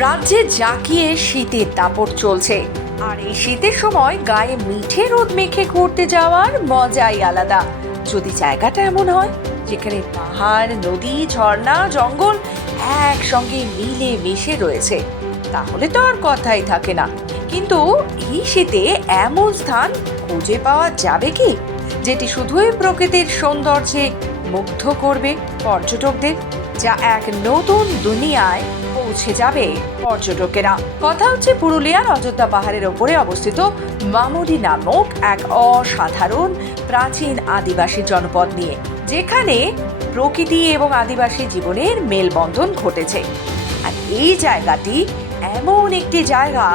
রাজ্যে জাঁকিয়ে শীতের দাপট চলছে, আর এই শীতের সময় গায়ে মিঠে রোদ মেখে ঘুরতে যাওয়ার মজাই আলাদা। যদি জায়গাটা এমন হয় যেখানে পাহাড়, নদী, ঝর্ণা, জঙ্গল একসঙ্গে মিলে মিশে রয়েছে, তাহলে তো আর কথাই থাকে না। কিন্তু এই শীতে এমন স্থান খুঁজে পাওয়া যাবে কি যেটি শুধুই প্রকৃতির সৌন্দর্যে মুগ্ধ করবে পর্যটকদের, যা এক নতুন দুনিয়ায় পৌঁছে যাবে পর্যটকেরা। কথা হচ্ছে পুরুলিয়ার অযোধ্যা পাহাড়ের ওপরে অবস্থিত মামুডি নামক এক অসাধারণ প্রাচীন আদিবাসী জনপদ নিয়ে, যেখানে প্রকৃতি এবং আদিবাসী জীবনের মেলবন্ধন ঘটেছে। আর এই জায়গাটি এমন একটি জায়গা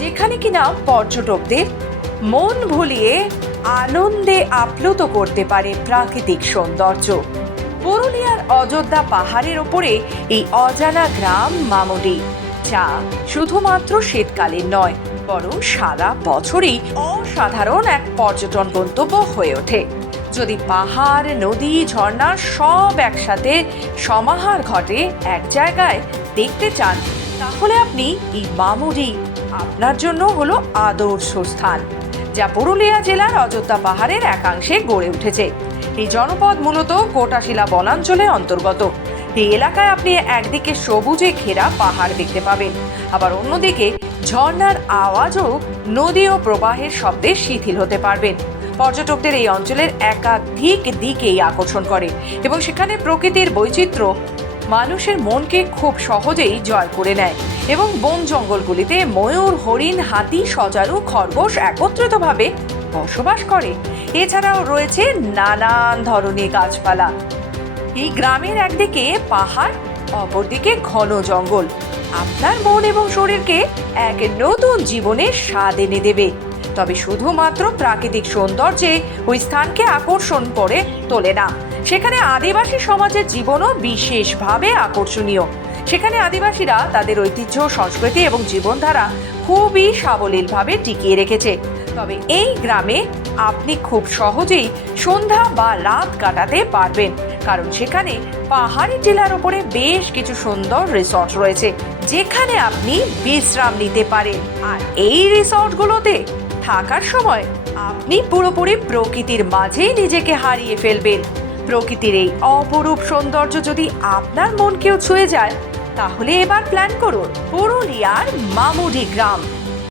যেখানে কিনা পর্যটকদের মন ভুলিয়ে আনন্দে আপ্লুত করতে পারে প্রাকৃতিক সৌন্দর্য। পুরুলিয়ার অযোধ্যা পাহাড়ের ওপরে এই অজানা গ্রাম মামুডি, যা শুধুমাত্র শীতকালীন নয়, বরং সারা বছরই অসাধারণ এক পর্যটন গন্তব্য হয়ে ওঠে। যদি পাহাড়, নদী, ঝর্ণা সব একসাথে সমাহার ঘটে এক জায়গায় দেখতে চান, তাহলে আপনি এই মামুডি আপনার জন্য হলো আদর্শ স্থান, যা পুরুলিয়া জেলার অযোধ্যা পাহাড়ের একাংশে গড়ে উঠেছে। এই জনপদ মূলত কোটাশিলা বনাঞ্চলের অন্তর্গত। এই এলাকায় আপনি একদিকে সবুজে ঘেরা পাহাড় দেখতে পাবেন, আবার অন্যদিকে ঝর্ণার আওয়াজ ও নদী ও প্রবাহের শব্দে শিথিল হতে পারবেন। পর্যটকদের এই অঞ্চলের একাধিক দিকেই আকর্ষণ করে এবং সেখানে প্রকৃতির বৈচিত্র্য মানুষের মনকে খুব সহজেই জয় করে নেয়। এবং বন জঙ্গলগুলিতে ময়ূর, হরিণ, হাতি, সজারু, খরগোশ একত্রিতভাবে বসবাস করে। এছাড়াও রয়েছে নানান ধরনের গাছপালা। এই গ্রামের একদিকে পাহাড়, অপরদিকে ঘন জঙ্গল আপনার মন এবং শরীরকে এক নতুন জীবনের স্বাদ এনে দেবে। তবে শুধুমাত্র প্রাকৃতিক সৌন্দর্যে ওই স্থানকে আকর্ষণ করে তোলে না, সেখানে আদিবাসী সমাজের জীবনও বিশেষভাবে আকর্ষণীয়। সেখানে আদিবাসীরা তাদের ঐতিহ্য, সংস্কৃতি এবং জীবনধারা খুবই সাবলীলভাবে টিকিয়ে রেখেছে। তবে এই গ্রামে আপনি খুব সহজেই সন্ধ্যা বা রাত কাটাতে পারবেন, কারণ সেখানে পাহাড়ি টিলার উপরে বেশ কিছু সুন্দর রিসর্ট রয়েছে, যেখানে আপনি বিশ্রাম নিতে পারেন। আর এই রিসর্টগুলোতে থাকার সময় আপনি পুরোপুরি প্রকৃতির মাঝেই নিজেকে হারিয়ে ফেলবেন। প্রকৃতির এই অপরূপ সৌন্দর্য যদি আপনার মনকেও ছুঁয়ে যায়, তাহলে এবার প্ল্যান করুন পুরুলিয়ার মামুডি গ্রাম।